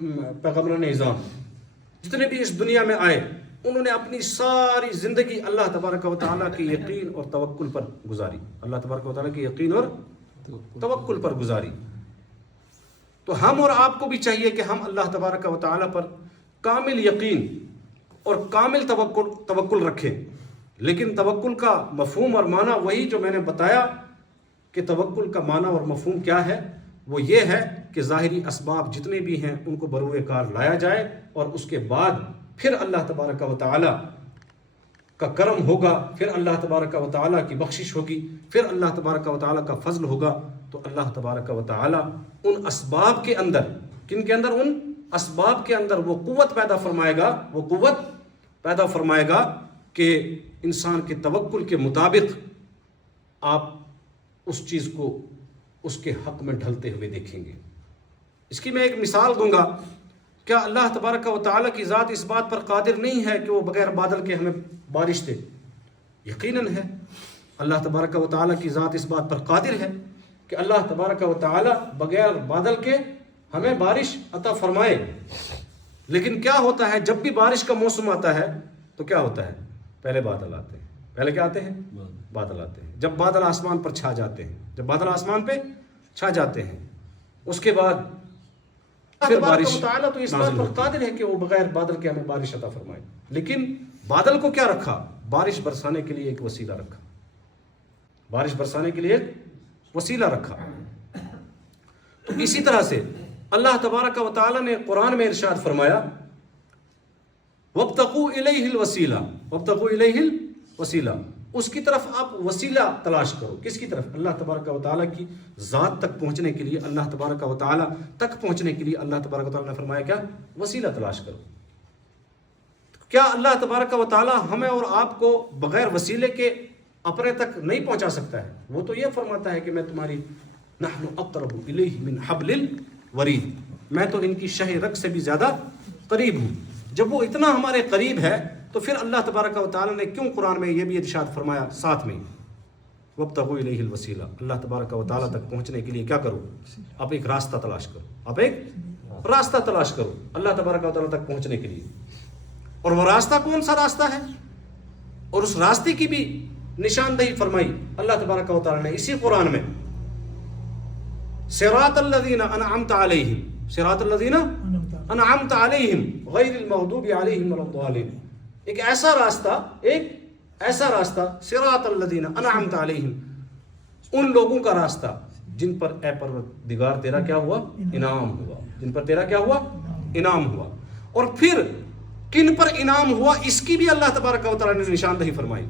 पैगम्बर निज़ाम जितने भी इस दुनिया में आए उन्होंने अपनी सारी ज़िंदगी अल्लाह तबारक व तआला के यकीन और तवक्कुल पर गुजारी। अल्लाह तबारक व तआला के यकीन और तवक्कुल पर गुजारी। तो हम और आपको भी चाहिए कि हम अल्लाह तबारक व तआला पर कामिल यकीन और कामिल तवक्कुल रखें। लेकिन तवक्कुल का मफ़हूम और माना वही जो मैंने बताया कि तवक्कुल का माना और मफ़हूम क्या है, वो ये है कि ज़ाहिरी असबाब जितने भी हैं उनको बरूए कार लाया जाए और उसके बाद फिर अल्लाह तबारक व तआला का करम होगा, फिर अल्लाह तबारक व तआला की बख्शिश होगी, फिर अल्लाह तबारक व तआला का फजल होगा। तो अल्लाह तबारक व तआला उन असबाब के अंदर, किन के अंदर, उन असबाब के अंदर वो कुव्वत पैदा फरमाएगा, वो कुव्वत पैदा फरमाएगा कि इंसान के तवक्कुल के मुताबिक आप उस चीज़ को उसके हक में ढलते हुए देखेंगे। इसकी मैं एक मिसाल दूंगा। क्या अल्लाह तबारक व तआला की ज़ात इस बात पर कादिर नहीं है कि वो बग़ैर बादल के हमें बारिश दे? यकीनन है। अल्लाह तबारक व तआला की ज़ात इस बात पर कादिर है कि अल्लाह तबारक व तआला बग़ैर बादल के हमें बारिश अता फरमाए। लेकिन क्या होता है, जब भी बारिश का मौसम आता है तो क्या होता है? पहले बादल आते हैं। पहले क्या आते हैं? बादल आते हैं। जब बादल आसमान पर छा जाते हैं, जब बादल आसमान पे छा जाते हैं, उसके बाद फिर बारिश। तो इस बात पर कादिर है कि वो बगैर बादल के हमें बारिश अता फरमाए। लेकिन बादल को क्या रखा? बारिश बरसाने के लिए एक वसीला रखा। बारिश बरसाने के लिए एक वसीला रखा। तो इसी तरह से अल्लाह तबारक व तआला ने कुरान में इरशाद फरमाया, वब्तगू इलैहिल वसीला, वब्तगू इलैहिल वसीला, उसकी तरफ आप वसीला तलाश करो। किसकी तरफ? अल्लाह तबारक व तआला की ज़ात तक पहुँचने के लिए, अल्लाह तबारक व तआला तक पहुँचने के लिए अल्लाह तबारक व तआला ने फरमाया क्या? वसीला तलाश करो। क्या अल्लाह तबारक व तआला हमें और आपको बग़ैर वसीले के अपने तक नहीं पहुँचा सकता है? वो तो ये फरमाता है कि मैं तुम्हारी नहनु अक़रबु इलैहि मिन हब्लिल वरीद, मैं तो इनकी शह रग से भी ज़्यादा करीब हूँ। जब वो इतना हमारे करीब है तो फिर अल्लाह तबारक व तआला ने क्यों कुरान में ये भी इरशाद फरमाया साथ में, वब्तगू इलैहिल वसीला, अल्लाह तबारक व तआला तक पहुँचने के लिए क्या करो? आप एक रास्ता तलाश करो, आप एक रास्ता तलाश करो अल्लाह तबारक व तआला तक पहुँचने के लिए। और वो रास्ता कौन सा रास्ता है? और उस रास्ते की भी निशानदही फरमाई अल्लाह तबारक व तआला ने इसी कुरान में, सिरातल लज़ीना अनअमत अलैहिम, सिरातल लज़ीना अनअमत अलैहिम गैरिल मग़दूबि अलैहिम वलद्दालिन। एक ऐसा रास्ता, एक ऐसा रास्ता, सिरातल लज़ीना अनअमत अलैहिम, उन लोगों का रास्ता जिन पर ए परवरदिगार तेरा क्या हुआ? इनाम हुआ। जिन पर तेरा क्या हुआ? इनाम हुआ। और फिर किन पर इनाम हुआ इसकी भी अल्लाह तबारक व तआला ने निशानदही फरमाई।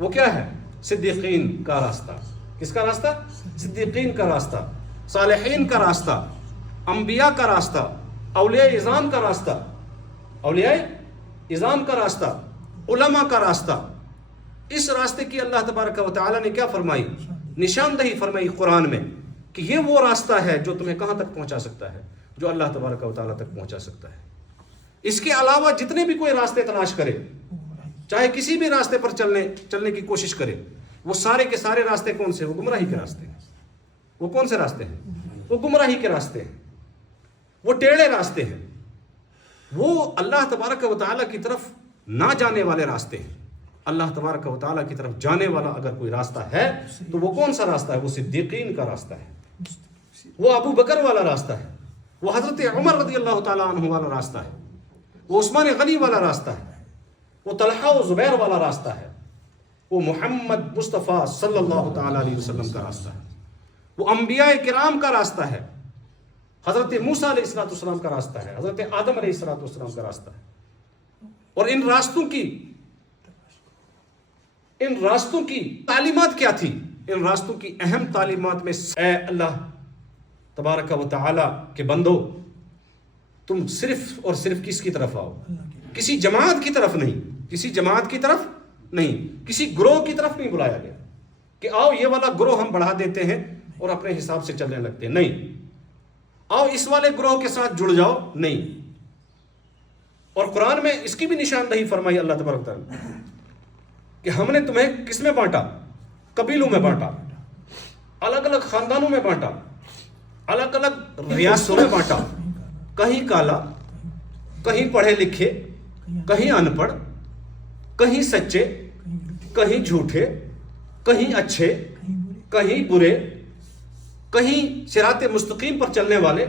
वो क्या है? सिद्दीकीन का रास्ता। किसका रास्ता? सिद्दीकीन का रास्ता, सालिहीन का रास्ता, अंबिया का रास्ता, औलिया इज़ाम का रास्ता, औलिया इज़ाम का रास्ता, उलमा का रास्ता। इस रास्ते की अल्लाह तबारक व तआला ने क्या फरमाई? निशानदही फरमाई कुरान में कि ये वो रास्ता है जो तुम्हें कहाँ तक पहुँचा सकता है? जो अल्लाह तबारक व तआला तक पहुँचा सकता है। इसके अलावा जितने भी कोई रास्ते तलाश करे, चाहे किसी भी रास्ते पर चलने की कोशिश करे, वो सारे के सारे रास्ते कौन से? वो गुमराही के रास्ते हैं। वो कौन से रास्ते हैं? वो गुमराही के रास्ते हैं, वो टेढ़े रास्ते हैं, वो अल्लाह तबारक व तआला की तरफ ना जाने वाले रास्ते हैं। अल्लाह तबारक व तआला की तरफ जाने वाला अगर कोई रास्ता है तो वो कौन सा रास्ता है? वो सिद्दीकीन का रास्ता है, वो अबू बकर वाला रास्ता है, वो हज़रत उमर रज़ियल्लाहु तआला अन्हु वाला रास्ता है, वो उस्मान गनी वाला रास्ता है, वो तलहा व ज़ुबैर वाला रास्ता है, वो मोहम्मद मुस्तफ़ा सल्लल्लाहु तआला अलैहि वसल्लम का रास्ता है, वो अंबिया किराम का रास्ता है, हज़रत मूसा अलैहिस्सलाम का रास्ता है, हज़रत आदम अलैहिस्सलाम का रास्ता है। और इन रास्तों की तालीमात क्या थी? इन रास्तों की अहम तालीमात में, ऐ अल्लाह तबारक व तआला के बंदो, तुम सिर्फ और सिर्फ किसकी तरफ आओ? किसी जमात की तरफ नहीं, किसी जमात की तरफ नहीं, किसी ग्रोह की तरफ नहीं बुलाया गया कि आओ ये वाला ग्रोह हम बढ़ा देते हैं और अपने हिसाब से चलने लगते हैं। नहीं, आओ इस वाले ग्रोह के साथ जुड़ जाओ। नहीं। और कुरान में इसकी भी निशानदही फरमाई अल्लाह तबारक व तआला कि हमने तुम्हें किस में बांटा? कबीलों में बांटा, अलग अलग खानदानों में बांटा, अलग अलग रियासतों में बांटा, کہیں کالا، کہیں پڑھے لکھے، کہیں ان پڑھ، کہیں سچے، کہیں جھوٹے، کہیں اچھے، کہیں برے، کہیں صراط مستقیم پر چلنے والے،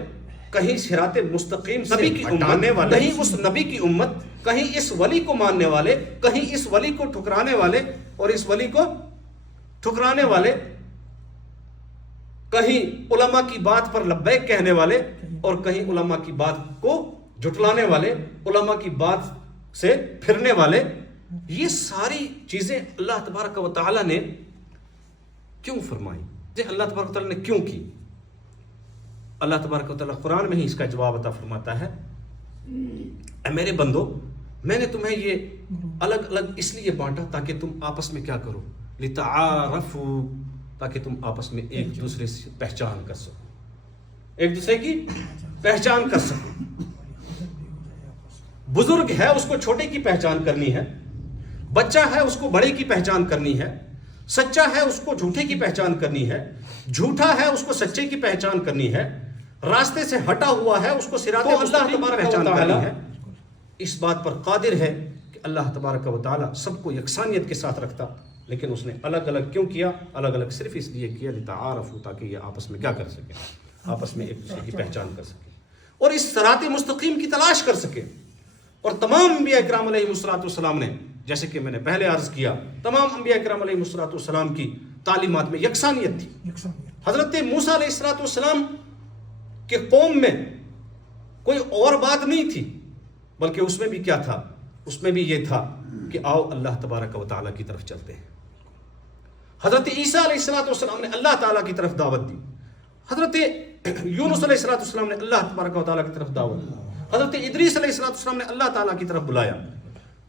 کہیں صراط مستقیم سے ہٹانے والے، کہیں اس نبی کی امت، کہیں اس ولی کو ماننے والے، کہیں اس ولی کو ٹھکرانے والے اور اس ولی کو ٹھکرانے والے، کہیں علماء کی بات پر لبیک کہنے والے اور کہیں علماء کی بات کو جھٹلانے والے، علماء کی بات سے پھرنے والے. یہ ساری چیزیں اللہ تبارک و تعالیٰ نے کیوں فرمائی؟ اللہ تبارک و تعالیٰ نے کیوں کی؟ اللہ تبارک و تعالیٰ قرآن میں ہی اس کا جواب عطا فرماتا ہے. اے میرے بندو، میں نے تمہیں یہ الگ الگ اس لیے بانٹا تاکہ تم آپس میں کیا کرو، لتعارفوا، تاکہ تم آپس میں ایک دوسرے سے پہچان کر سکو، ایک دوسرے کی پہچان کر سکو. بزرگ ہے اس کو چھوٹے کی پہچان کرنی ہے، بچہ ہے اس کو بڑے کی پہچان کرنی ہے، سچا ہے اس کو جھوٹے کی پہچان کرنی ہے، جھوٹا ہے اس کو سچے کی پہچان کرنی ہے، راستے سے ہٹا ہوا ہے اس کو صراط مستقیم کی پہچان کرنی ہے. اس بات پر قادر ہے کہ اللہ تبارک و تعالیٰ سب کو یکسانیت کے ساتھ رکھتا، لیکن اس نے الگ الگ کیوں کیا؟ الگ الگ صرف اس لیے کیا لتعارفوا، تاکہ یہ آپس میں کیا کر سکیں، آپس میں ایک دوسرے کی پہچان کر سکیں اور اس صراط مستقیم کی تلاش کر سکیں. اور تمام انبیاء اکرام علیہ السلام نے، جیسے کہ میں نے پہلے عرض کیا، تمام انبیاء اکرام علیہ السلام کی تعلیمات میں یکسانیت تھی. حضرت موسیٰ علیہ السلام کے قوم میں کوئی اور بات نہیں تھی، بلکہ اس میں بھی کیا تھا؟ اس میں بھی یہ تھا کہ آؤ اللہ تبارک و تعالیٰ کی طرف چلتے ہیں. حضرت عیسیٰ علیہ السلام نے اللہ تعالیٰ کی طرف دعوت دی. حضرت یونس علیہ السلام نے اللہ تبارک و تعالیٰ کی طرف دعوت دی. حضرت ادریس علیہ السلام نے اللہ تعالیٰ کی طرف بلایا.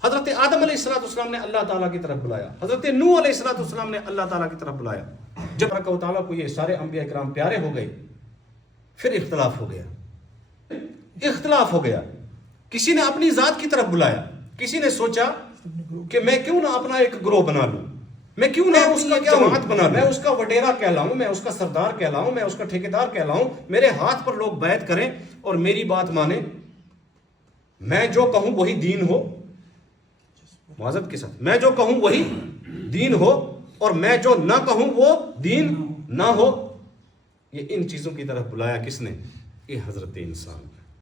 حضرت آدم علیہ السلام نے اللہ تعالیٰ کی طرف بلایا. حضرت نوح علیہ السلام نے اللہ تعالیٰ کی طرف بلایا. جب تبارک و تعالیٰ کو یہ سارے انبیاء کرام پیارے ہو گئے، پھر اختلاف ہو گیا. اختلاف ہو گیا. کسی نے اپنی ذات کی طرف بلایا، کسی نے سوچا کہ میں کیوں نہ اپنا ایک گروہ بنا لوں، میں کیوں نہ اس کا جماعت بنا لوں، میں اس کا وڈیرا کہلاؤں، میں اس کا سردار کہلاؤں، میں اس کا ٹھیکیدار کہلاؤں، میرے ہاتھ پر لوگ بیعت کریں اور میری بات مانیں، میں جو کہوں وہی دین ہو. معذرت کے ساتھ، میں جو کہوں وہی دین ہو اور میں جو نہ کہوں وہ دین نہ ہو. یہ ان چیزوں کی طرف بلایا کس نے؟ یہ حضرت انسان.